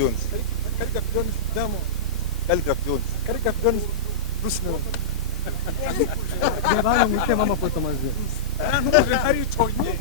Jones. Khaligraph Jones Diamond. Khaligraph Jones. Khaligraph Jones Bruce Melody. Yabaye mwitema amafoto mazira. Ntumuje hari iconye.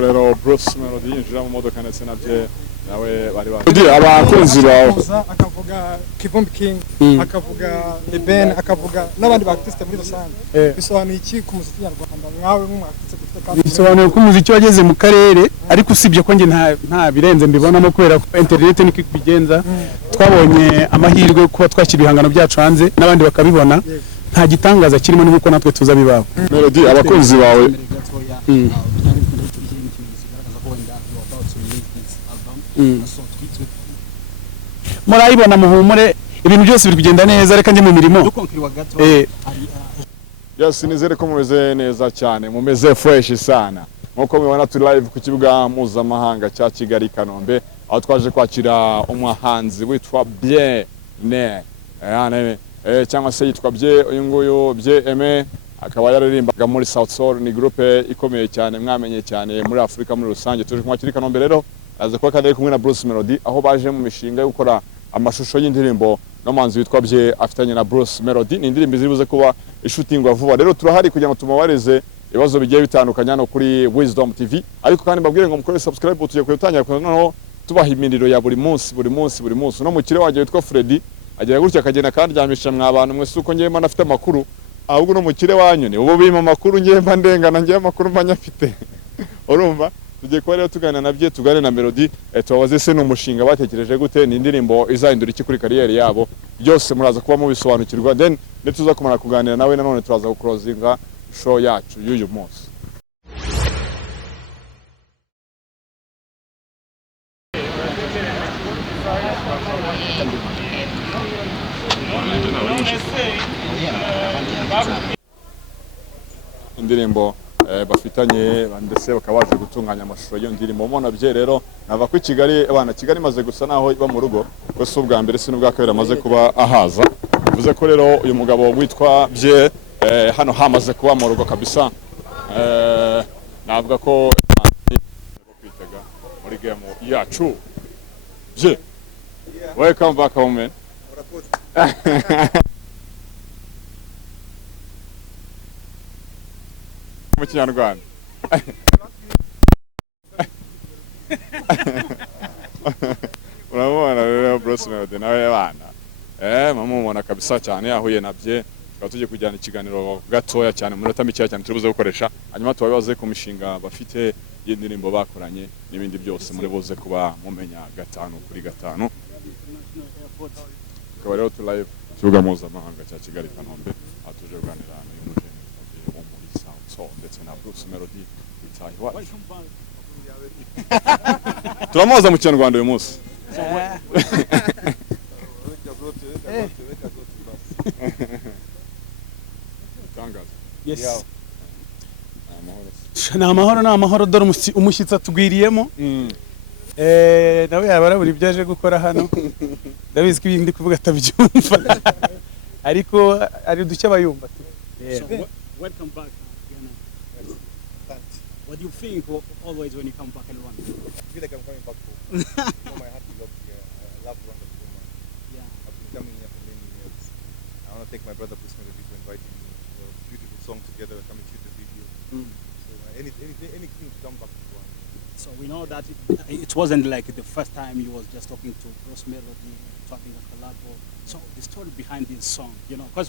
Rero Bruce Melody yinjira mu modoka ndetse nabye nawe bari bazi abakunzi bawe akavuga Kivumbi King akavuga Ben akavuga n'abandi ba artiste muri rusange bisobanuye iki ku muziki nyarwanda mwawe nk'umwakitse dufite kandi bisobanuye ko umuziki wageze mu karere ariko usibye ko nge nta birenze mbibonamo kubera ko internet niko bigenza twabonye amahirwe kuba twakira ibihangano byacu hanze n'abandi bakabibona nta gitangaza kirimo n'uko natwe tuza bibaho Melody abakunzi bawe murayibona muhumure ibintu byose biri kugenda neza reka njye mu mirimo Yes, nizere ko mumeze neza cyane mumeze fresh sana nkuko mubona turi live ku kibuga mpuzamahanga cya Kigali Kanombe aho twaje kwakira umuhanzi witwa Bien-Aimé cyangwa se yitwa uyu nguyu Bien-Aimé akaba yaririmbaga muri Sauti Sol ni groupe ikomeye cyane mwamenye cyane muri Afrika muri rusange tuje kumwakira Kanombe rero aza kuba kandi kumwe na Bruce Melody aho baje mu mishinga yo gukora amashusho y'indirimbo n'umuhanzi witwa Bien afitanye na Bruce Melody ni indirimbo zibuze kuba ishutingwa vuba rero turahari kugira ngo tumabareze ibibazo bigiye bitandukanye no kuri Wisdom TV ariko kandi mbabwire ngo mukore subscribe tujye kuyotangira noneho tubaha iminiro ya buri munsi no mu kire wagiye witwa Freddy agiye gutya akagenda kandi ryamisha mwa abantu mwe suko ngiye mba nafite amakuru ahubwo no mu kire wanyu ni ubu bima amakuru ngiye mba ndengana ngiye amakuru mba nyafite urumva tugiye kuba rero tuganira nabye tugane na Melody tubabaze se n'umushinga batekereje gute ni indirimbo izahindura iki kuri kariyeri yabo byose muraza kuba mubisobanukirwa then netuza kumara kuganira nawe nanone turaza guclosinga show yacu y'uyu munsi indirimbo bafitanye ndetse bakaba baje gutunganya amashusho y'iyo ndirimbo mubona bye rero nava ku Kigali abana Kigali maze gusa naho iba mu rugo ko si ubwa mbere si n'ubwa kabiri amaze kuba ahaza bivuze ko rero uyu mugabo witwa Bye hano hamaze kuba mu rugo kabisa navuga ko kwitega muri game yacu Bye welcome back home man mu Kinyarwanda urabona rero Bruce Melody nawe abana mumubona kabisa cyane yahuye nabye tukaba tugiye kujyana ikiganiro gatoya cyane mu minota mike cyane turibuze gukoresha hanyuma tubabaze ku mishinga bafite y'indirimbo bakoranye n'ibindi byose muri buze kuba mumenya 5 kuri 5 tukaba rero tu live kibuga mpuzamahanga cya Kigali Kanombe atuje kuganira ndetse na Bruce Melody bitaye wacu turamuza mu Kinyarwanda uyu munsi yes ni amahoro dore umushyitsi atugwiriyemo nawe yaba arabura ibyo aje gukora hano ndabizi ko ibindi kuvuga atabyumva ariko ari duke bayumva welcome back. What do you think always when you come back in Rwanda? I feel like I'm coming back home. My heart is up here. I love Rwanda so much. Yeah. I've been coming here for many years. I want to thank my brother Bruce Melody for inviting me. A beautiful song together. Coming to shoot the video. So anything to come back to Rwanda. So we know that it wasn't like the first time you was just talking to Bruce Melody, talking of collab. So the story behind this song, because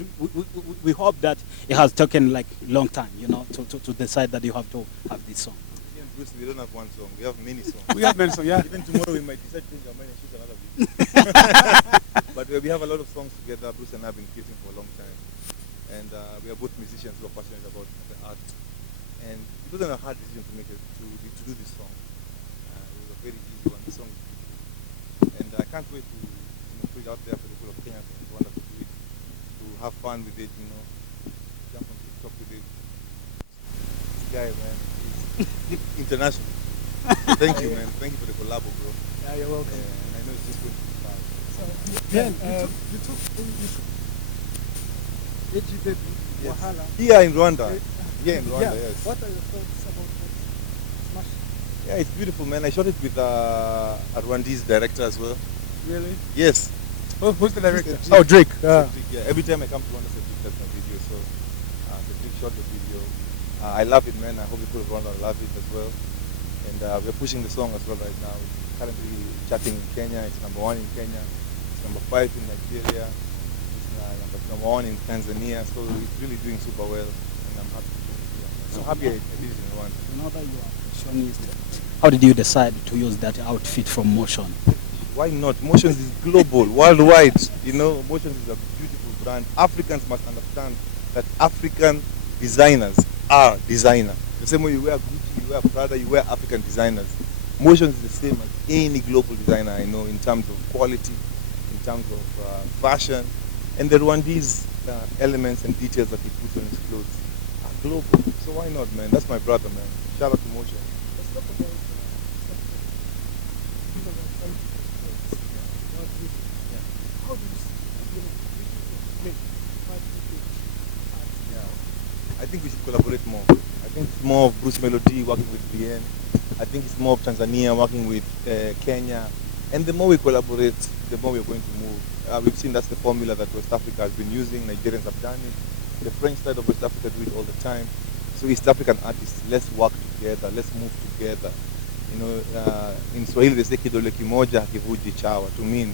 we hope that it has taken like a long time, to decide that you have to have this song. Me and Bruce, we don't have one song. We have many songs. We have many songs, yeah. Even tomorrow we might decide to change our mind and shoot another video. But we have a lot of songs together. Bruce and I have been creating for a long time. And we are both musicians who are passionate about the art. And it wasn't a hard decision to make to do this song. It was a very easy one. The song, and I can't wait to put it out there for the people of Kenya and Rwanda to do it, to have fun with it, jump on TikTok with it. This guy, man, he's international. So thank you, man. Thank you for the collab, bro. Yeah, you're welcome. And I know it's just going to be fun. Ben, you took AG Baby, Yes. Wahala. Here in Rwanda. Eh, Here in Rwanda, Yeah. yes. What are your thoughts about that smash? Yeah, it's beautiful, man. I shot it with a Rwandese director as well. Really? Yes. Who's the director? It's Oh, Drake. Yeah. Every time I come to Rwanda, Cedric does my video. So Cedric shot the video. I love it, man. I hope people of Rwanda love it as well. And we're pushing the song as well right now. It's currently charting in Kenya. It's #1 in Kenya. It's #5 in Nigeria. It's #1 in Tanzania. So it's really doing super well. And I'm happy. So happy I did it in Rwanda. Now that you are a fashionista, how did you decide to use that outfit from Motion? Why not? Motions is global, worldwide. You know, Motions is a beautiful brand. Africans must understand that African designers are designer. The same way you wear Gucci, you wear Prada, you wear African designers. Motions is the same as any global designer I know in terms of quality, in terms of fashion, and the Rwandese elements and details that he puts on his clothes are global. So why not, man? That's my brother, man. Shout out to Motion. Let's talk about how do you see make I think we should collaborate more. I think it's more of Bruce Melody working with Bien. I think it's more of Tanzania working with Kenya. And the more we collaborate, the more we're going to move. We've seen that's the formula that West Africa has been using. Nigerians have done it. The French side of West Africa do it all the time. So East African artists, let's work together. Let's move together. You know, in Swahili they say kidole kimoja hakivuji chawa, to mean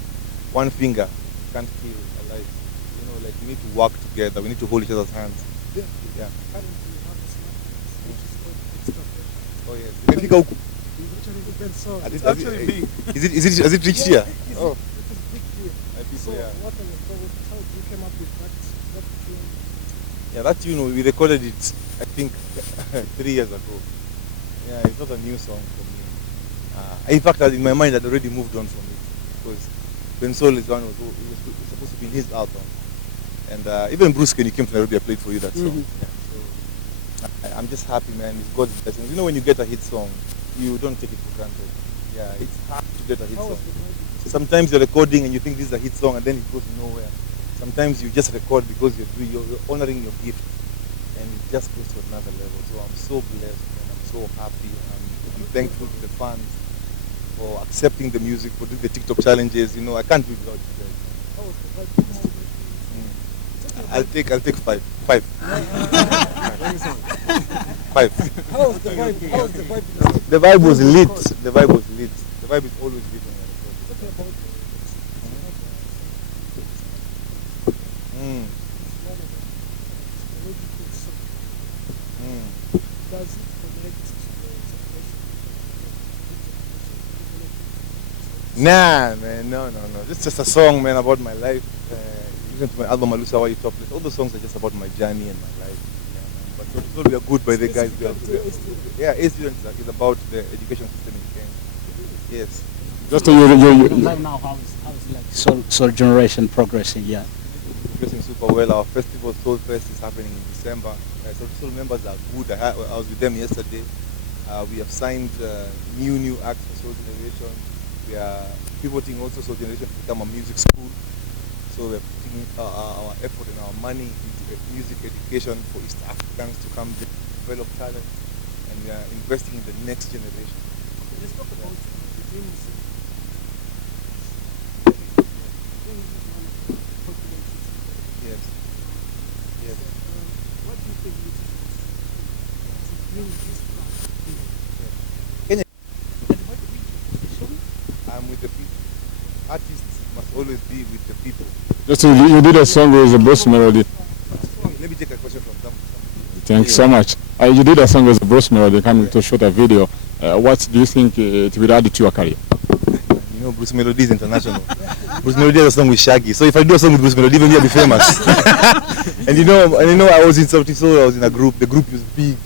one finger can't kill a life. You know, like we need to work together. We need to hold each other's hands. Yeah. currently you have a smash which is called Extra Fresh. Oh yes. Imefika huku. Actually depends so Has it's it- actually big. Has it reached here? It is, Oh, it is big here. my So people, yeah. what are your thoughts? How did you came up with that tune? Yeah, that we recorded it, I think, 3 years ago. Yeah, it's not a new song for me. In fact, in my mind, I'd already moved on from it because Ben Soul is one who was supposed to be his album, and even Bruce, when you came to Nairobi, I played for you that song. Yeah, so I'm just happy, man. It's God's blessing. You know, when you get a hit song, you don't take it for granted. Yeah, it's hard to get a hit How song. was the vibe? Sometimes you're recording and you think this is a hit song, and then it goes nowhere. Sometimes you just record because you're honoring your gift, and it just goes to another level. So I'm so blessed and I'm so happy. I'm thankful to the fans for accepting the music, for doing the TikTok challenges. You know, I can't do it without you guys. How was the vibe? I'll take five. Five. Five. How was the vibe? How was the vibe? The vibe was lit. The vibe was lit. The vibe is always lit when I record. Talking about Mm. Mm. does it connect to the Nah, man, no. It's just a song, man, about my life. Listen to my album, Alusa Why You Topless. All those songs are just about my journey and my life. Yeah, man. But Sauti Sol, we are good by the guys. Yeah, A students is about the education system in Kenya. Yes. Just you Right now, how is like Soul Generation progressing? Yeah. Progressing super well. Our festival, Soul Fest, is happening in December. Sauti Sol members are good. I was with them yesterday. We have signed new acts for Soul Generation. We are pivoting also Soul Generation to become a music school. So we're putting our effort and our money into music education for East Africans to come develop talent, and we are investing in the next generation. Let's talk about the dreams. Yes. Yes. What do you think it is to bring this back? Kenya. And what do you I'm with the people. Artists must always be with the people. just you did a song with Bruce Melody. Let me take a question from someone. Thanks so much. You did a song with Bruce Melody coming to shoot a video. What do you think it will add to your career? You know, Bruce Melody is international. Bruce Melody has a song with Shaggy. So if I do a song with Bruce Melody, even me, I'll be famous. and you know, I was in Sauti Sol. I was in a group. The group was big.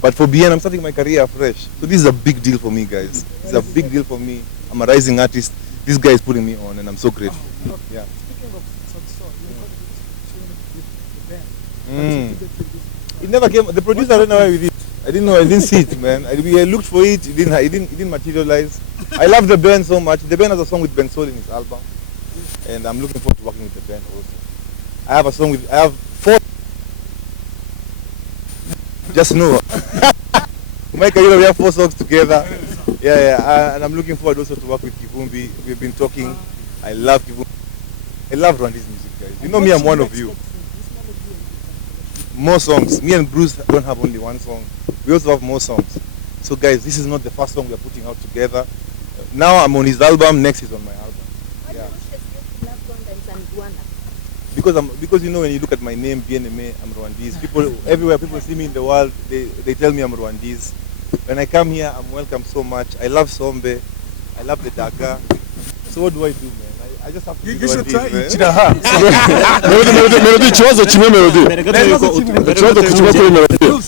But for Bien, I'm starting my career fresh. So this is a big deal for me, guys. It's a big deal for me. I'm a rising artist. This guy is putting me on, and I'm so grateful. Yeah. Speaking of Sauti Sol, you recorded this tune with the band. It never came. The producer ran away with it. I didn't know. I didn't see it, man. We looked for it. It didn't materialize. I love the band so much. The band has a song with Ben Sol in his album, and I'm looking forward to working with the band also. I have 4. Just know. Mike, we have 4 songs together. Yeah. And I'm looking forward also to work with Kivumbi. We've been talking. I love Kivumbi. I love Rwanda's music, guys. You know me, I'm one of you. More songs. Me and Bruce don't have only one song. We also have more songs. So guys, this is not the first song we are putting out together. Now I'm on his album, next is on my album. Yeah. Because you know, when you look at my name, Bien-Aimé, I'm Rwandese. People everywhere, people see me in the world, they tell me I'm Rwandese. When I come here, I'm welcome so much. I love Sombe. I love the Daga. So what do I do, man? I just have to You should try man. it. Melody ikibazo kimwe Melody ikibazo kimwe kuri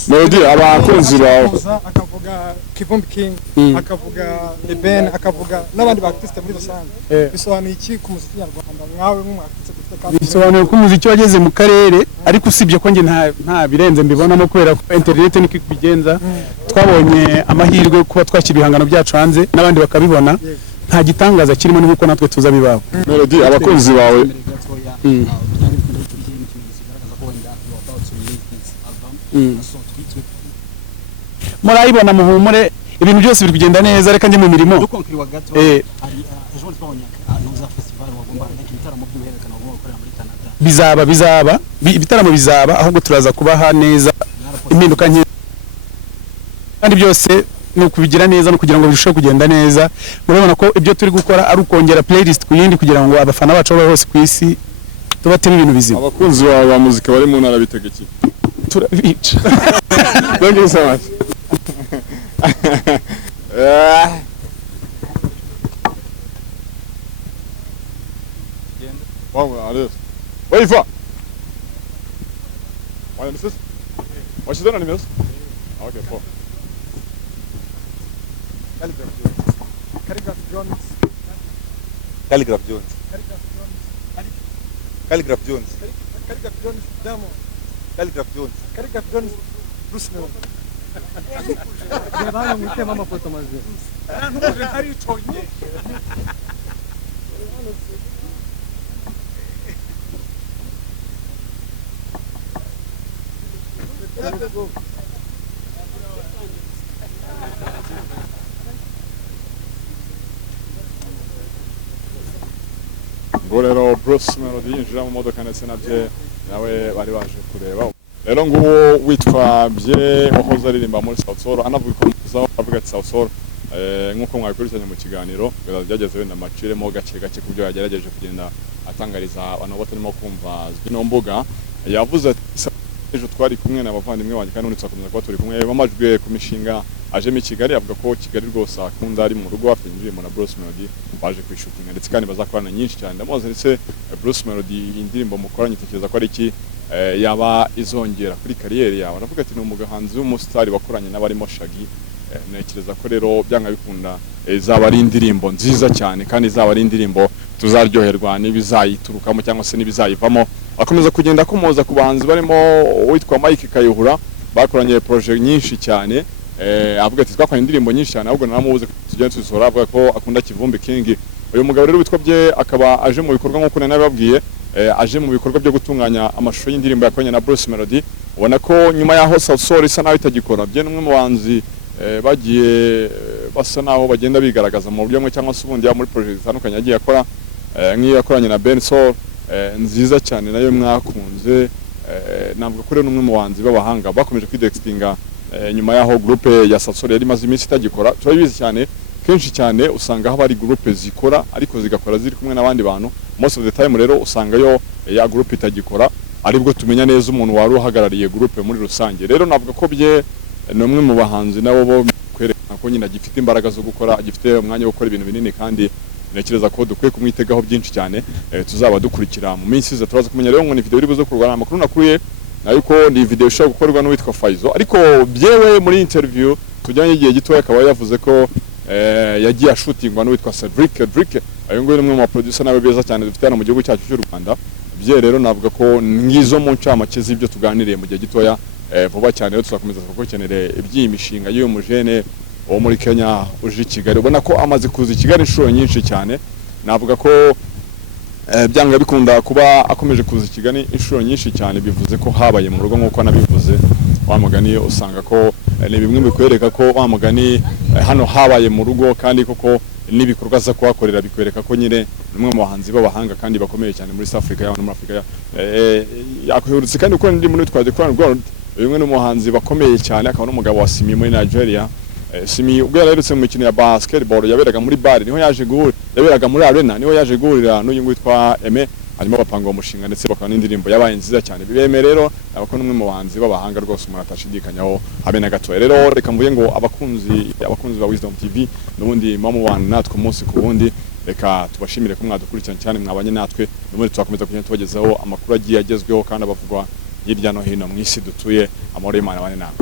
Melody abakunzi bawe akavuga Kivumbi King akavuga Ben akavuga n'abandi ba artiste muri rusange bisobanuye iki ku muziki nyarwanda mwawe nk'umwakitse dufite kandi bisobanuye ko umuziki wageze mu karere ariko usibye ko nge nta birenze mbibonamo kubera ko internet niko kubigenza twabonye amahirwe kuba twakira ibihangano byacu hanze n'abandi bakabibona nta gitangaza kirimo nuko natwe tuza bibabo Melody abakunzi bawe murayibona muhumure ibintu byose biri kugenda neza reka njye mu mirimo bizaba ibitaramo bizaba ahubwo turaza kubaha neza impinduka nke kandi byose no kubigira neza no kugira ngo birusheho kugenda neza murabona ko ibyo turi gukora ari ukongera playlist ku yindi kugira ngo abafana bacu baba hose ku isi tubatema ibintu bizima abakunzi bawe ba muzika bari mu ntara bitegeki turabica thank you so much Wifuza Why missus? What's she doing on this? Okay, cool. Calligraph Jones Bruce Melody Bana mwite mama foto maze ntuje hari tonye ngo rero Bruce Melody yinjira mu modoka ndetse nabye nawe bari baje kureba rero nguwo witwa bye wahoze aririmba muri Sauti Sol anavuga avuga ati Sauti Sol nk'uko mwabikurikiranye mu kiganiro byageze wenda maciremo gake kubyo yagerageje kugenda atangariza abantu batarimo kumva zino mbuga yavuze ati ejo twari kumwe n'abavandimwe banjye kandi twakomeza kuba turi kumwe bamajwe ku mishinga ajemo i Kigali avuga ko Kigali rwose akunda ari mu rugo afite indirimbo na Bruce Melody baje kwishutinga ndetse kandi bazakorana nyinshi cyane ndamuzi ndetse Bruce Melody indirimbo mukoranye tekereza ko ari iki yaba izongera kuri kariyeri yawe aravuga ati ni umugahanzi w'umusitari wakoranye n'abarimo Shaggy nekereza ko rero byanga bikunda zaba ari indirimbo nziza cyane kandi zaba ari indirimbo tuzaryoherwa n'ibizayiturukamo cyangwa se n'ibizayivamo akomeza kugenda akomoza ku bahanzi barimo witwa Mike Kayihura bakoranye project nyinshi cyane avuga ati twakoranye indirimbo nyinshi cyane ahubwo naramubuze tugenda tuzora avuga ko akunda Kivumbi King uyu mugabo rero witwa bye akaba aje mu bikorwa nk'uko nabibabwiye aje mu bikorwa byo gutunganya amashusho y'indirimbo yakoranye na Bruce Melody ubona ko nyuma yaho Sauti Sol isa naho itagikora bye n'umwe mu bahanzi bagiye basa naho bagenda bigaragaza mu buryo bumwe cyangwa se ubundi muri project zitandukanye yagiye akora nk'iyo yakoranye na Ben Sol nziza cyane nayo mwakunze navuga ko rero n'umwe mu bahanzi b'abahanga bakomeje kwidextinga nyuma yaho groupe ya Sauti Sol yari maze iminsi itagikora turabizi cyane kenshi cyane usanga haba ari groupe zikora ariko zigakora ziri kumwe n'abandi bantu most of the time rero usanga yo ya groupe itagikora aribwo tumenya neza umuntu wari uhagarariye groupe muri rusange rero navuga ko bye n'umwe mu bahanzi nabo bo kwerekana ko nyina gifite imbaraga zo gukora gifite umwanya wo gukora ibintu binini kandi nekereza ko dukwiye kumwitegaho byinshi cyane tuzaba dukurikira mu minsi iza turaza kumenya rero ngo ni video iri buzo kurwana amakuru nakuye ariko ni video ishobora gukorwa n'uwitwa Faizo ariko byewe muri interview tujyanye igihe gito akaba yavuze ko yagiye ashutingwa n'uwitwa Cedric ayo ngo n'umwe mu producer nawe beza cyane dufite hano mu gihugu cyacu cy'u Rwanda bye rero navuga ko ngizo mu ncamake z'ibyo tuganiriye mu gihe gitoya vuba cyane rero tuzakomeza kugukenera iby'iyi mishinga y'uyu mujene wo muri Kenya uje i Kigali ubona ko amaze kuza i Kigali inshuro nyinshi cyane navuga ko byanga bikunda kuba akomeje kuza i Kigali inshuro nyinshi cyane bivuze ko habaye mu rugo nk'uko nabivuze wa mugani usanga ko ni bimwe bikwereka ko wa mugani hano habaye mu rugo kandi koko n'ibikorwa za kuhakorera bikwereka ko nyine numwe mu bahanzi b'abahanga kandi bakomeye cyane muri South Africa no muri Afrika yakwihurutse kandi uko ndi muri twaje kurana Rwanda bimwe no muhanzi bakomeye cyane akaba n'umugabo wa Simi muri Nigeria Simi ubwo yarerutse mu mikino ya basketball yaberaga muri bar niho yaje guhura yaberaga muri arena niho yaje guhurira n'uyu witwa Aimé harimo bapanga uwo mushinga ndetse bakaba n'indirimbo yabaye nziza cyane bibeme rero abako n'umwe mu bahanzi b'abahanga rwose umuntu atashidikanyaho habe na gato rero reka mvuye ngo abakunzi ba Wisdom TV n'ubundi mamubana natwe umunsi ku wundi reka tubashimire ko mwadukurikirana cyane mwabanye natwe n'ubundi tuzakomeza kugenda tubagezaho amakuru agiye agezweho kandi abavugwa hirya no hino mu isi dutuye amahoro y'Imana bane namwe